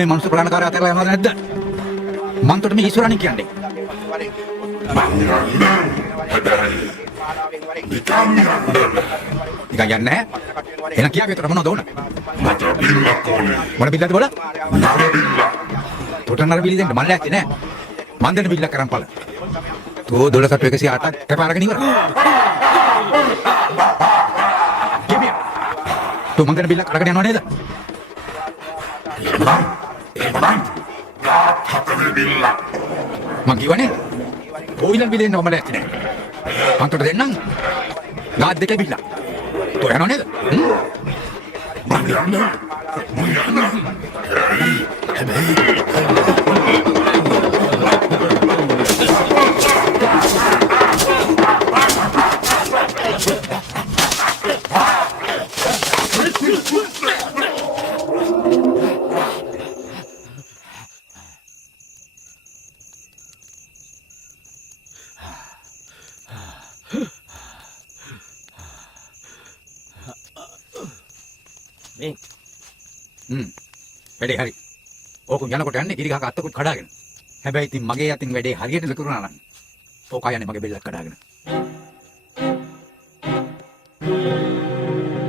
මේ මනුස්ස ප්‍රාණකාරය අතහැරලා යනවද නැද්ද? මං තොට මේ ඊශ්වරණි කියන්නේ. නිකන් යන්නේ නැහැ. එහෙනම් කියාගේ තොට මොනවද ඕන? මට බිල්ලක් ඕනේ. මොන බිල්ලද බොල? නර බිල්ල. තොට නර බිල්ල දෙන්න මන් ලෑස්ති නෑ. මන් දෙන්න බිල්ලක් කරන් පළ. තෝ 12108ක් කපාරගෙන ඉවර. කිව්වේ. තෝ මන් දෙන්න බිල්ලක් අරගෙන යනව නේද? එහෙනම් හතරේ බිල්ල. මං කිව්වනේ. ඕවිලන් බිල් දෙන්න ඔබ ලෑස්ති නෑ. මං තොට දෙන්නම්. ගාත් දෙකේ බිල්ල. තෝ යනව නේද? මම යන්න. වැඩේ හරි. ඕක යනකොට යන්නේ කිරි ගහක අත්තකුත් කඩාගෙන. හැබැයි ඉතින් මගේ අතින් වැඩේ හරියට ලකුණා නම් ඕක යන්නේ මගේ බෙල්ලක් කඩාගෙන.